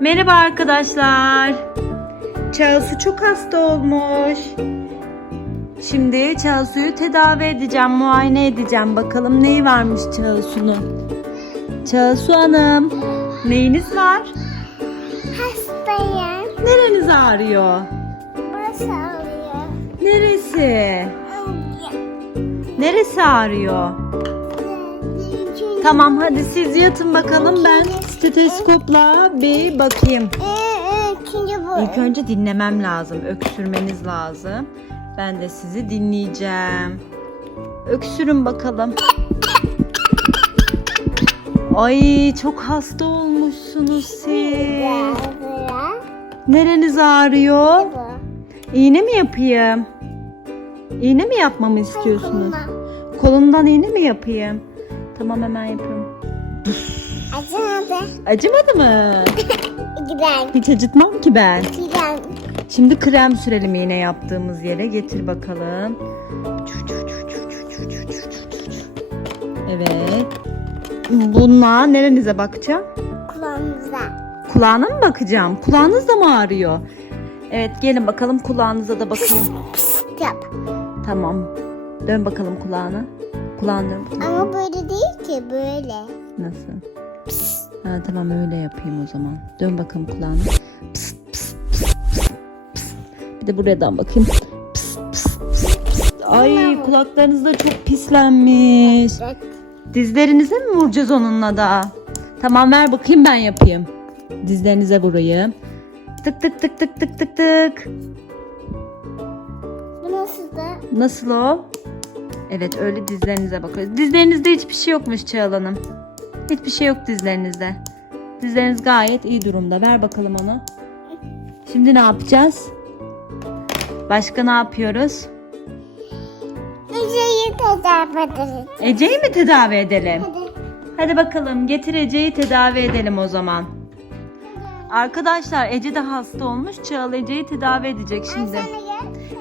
Merhaba arkadaşlar. Çağsu çok hasta olmuş. Şimdi Çağsu'yu tedavi edeceğim, muayene edeceğim. Bakalım neyi varmış Çağsu'nun. Çağsu Hanım, neyiniz var? Hastayım. Nereniz ağrıyor? Burası ağrıyor. Neresi? Neresi ağrıyor? Tamam hadi siz yatın bakalım ben steteskopla bir bakayım. Çünkü bu. İlk önce dinlemem lazım. Öksürmeniz lazım. Ben de sizi dinleyeceğim. Öksürün bakalım. Ay çok hasta olmuşsunuz siz. Nereniz ağrıyor? İğne mi yapayım? İğne mi yapmamı istiyorsunuz? Kolumdan iğne mi yapayım? Tamam hemen yapıyorum. Acaba Acımadı mı? Giden. Hiç acıtmam ki ben. Giden. Şimdi krem sürelim iğne yaptığımız yere. Getir bakalım. Evet. Bununla nerenize bakacağım? Kulağımıza. Kulağına mı bakacağım? Kulağınız da mı ağrıyor? Evet gelin bakalım kulağınıza da bakayım. Pıst yap. Tamam. Dön bakalım kulağına. Kulağını dön. Ama böyle değil ki böyle. Nasıl? Ha, tamam öyle yapayım o zaman. Dön bakalım kulağına. Pıst, pıst, pıst, pıst, pıst. Bir de buradan bakayım. Pıst, pıst, pıst. Ay kulaklarınız da çok pislenmiş. Evet. Dizlerinize mi vuracağız onunla da? Tamam ver bakayım ben yapayım. Dizlerinize vurayım. Tık tık tık tık tık tık tık. Bu nasıl da? Nasıl o? Evet öyle dizlerinize bakıyoruz. Dizlerinizde hiçbir şey yokmuş Çağla Hanım. Hiçbir şey yok dizlerinizde. Dizleriniz gayet iyi durumda. Ver bakalım onu. Şimdi ne yapacağız? Başka ne yapıyoruz? Yüzeyi tedavi ederiz. Ece'yi mi tedavi edelim? Hadi. Hadi bakalım getir Ece'yi tedavi edelim o zaman. Arkadaşlar Ece de hasta olmuş. Çağla Ece'yi tedavi edecek şimdi. Gel.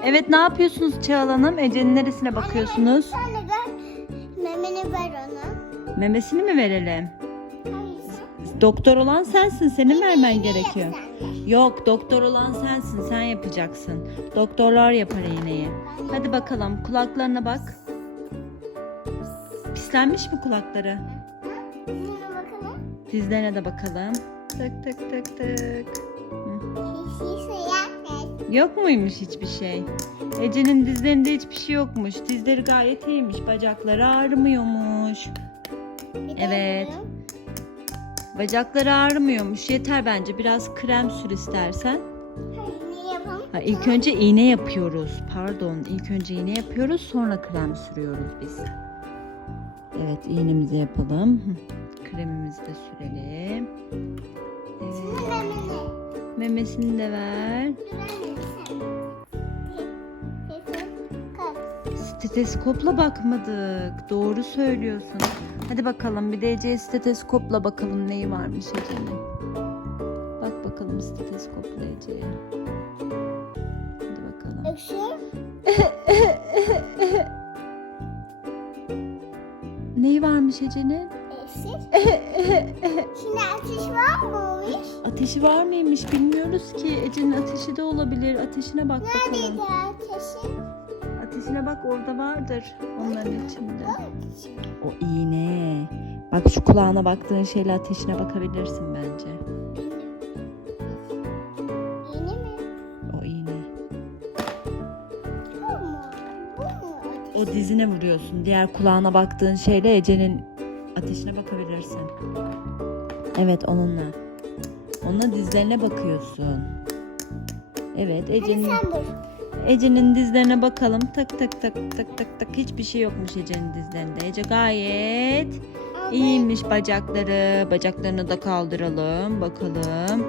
Evet ne yapıyorsunuz Çağla Hanım? Ece'nin neresine bakıyorsunuz? Sen de gel. Memeni ver ona. Memesini mi verelim? Hangisi? Doktor olan sensin. Senin vermen İğne gerekiyor. Yok doktor olan sensin. Sen yapacaksın. Doktorlar yapar iğneyi. Hadi bakalım kulaklarına bak. Pislenmiş mi kulakları? Dizlerine de bakalım. Tık tık tık tık. Yapmayız. Yok muymuş hiçbir şey? Ece'nin dizlerinde hiçbir şey yokmuş. Dizleri gayet iyiymiş. Bacakları ağrımıyormuş. Evet. Bacakları ağrımıyormuş. Yeter bence. Biraz krem sür istersen. Ha, ilk önce iğne yapıyoruz. Pardon. ilk önce iğne yapıyoruz. Sonra krem sürüyoruz biz. Evet iğnemizi yapalım. Kremimizi de sürelim. Evet. Memesini de ver. Steteskopla bakmadık. Doğru söylüyorsun. Hadi bakalım bir de Ece'ye steteskopla bakalım neyi varmış Ece'nin. Bak bakalım steteskopla Ece'ye. Hadi bakalım. Öksür. Neyi varmış Ece'nin? Öksür. Şimdi ateş var mı olmuş? Ateşi var mıymış bilmiyoruz ki. Ece'nin ateşi de olabilir. Ateşine bak bakalım. Neredeydi ateşi? Ateşine bak orada vardır onların içinde. O iğne. Bak şu kulağına baktığın şeyle ateşine bakabilirsin bence. Yeni mi? O iğne. Bu mu? Bu mu? O dizine vuruyorsun. Diğer kulağına baktığın şeyle Ece'nin ateşine bakabilirsin. Evet onunla. Onunla dizlerine bakıyorsun. Evet Ece'nin. Ece'nin dizlerine bakalım. Tık tık tık tık tık tık. Hiçbir şey yokmuş Ece'nin dizlerinde. Ece gayet iyiymiş bacakları. Bacaklarını da kaldıralım. Bakalım.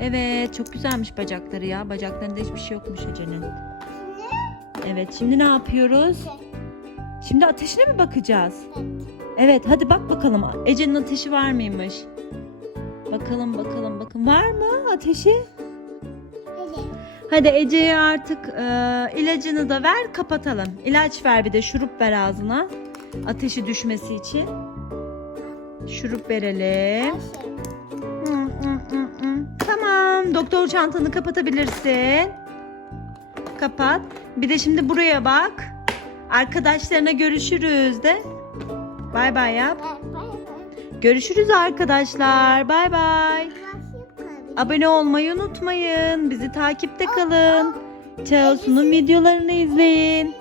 Evet çok güzelmiş bacakları ya. Bacaklarında hiçbir şey yokmuş Ece'nin. Evet şimdi ne yapıyoruz? Şimdi ateşine mi bakacağız? Evet hadi bak bakalım. Ece'nin ateşi var mıymış? Bakalım bakalım bakın. Var mı ateşi? Hadi. Hadi Ece'ye artık e, ilacını da ver kapatalım. İlaç ver bir de şurup ver ağzına. Ateşi düşmesi için. Şurup verelim. Tamam. doktor çantanı kapatabilirsin. Kapat. Bir de şimdi buraya bak. Arkadaşlarına görüşürüz de. Bay bay yap. Görüşürüz arkadaşlar. Bay bay. Abone olmayı unutmayın. Bizi takipte kalın. Çağsu'nun videolarını izleyin.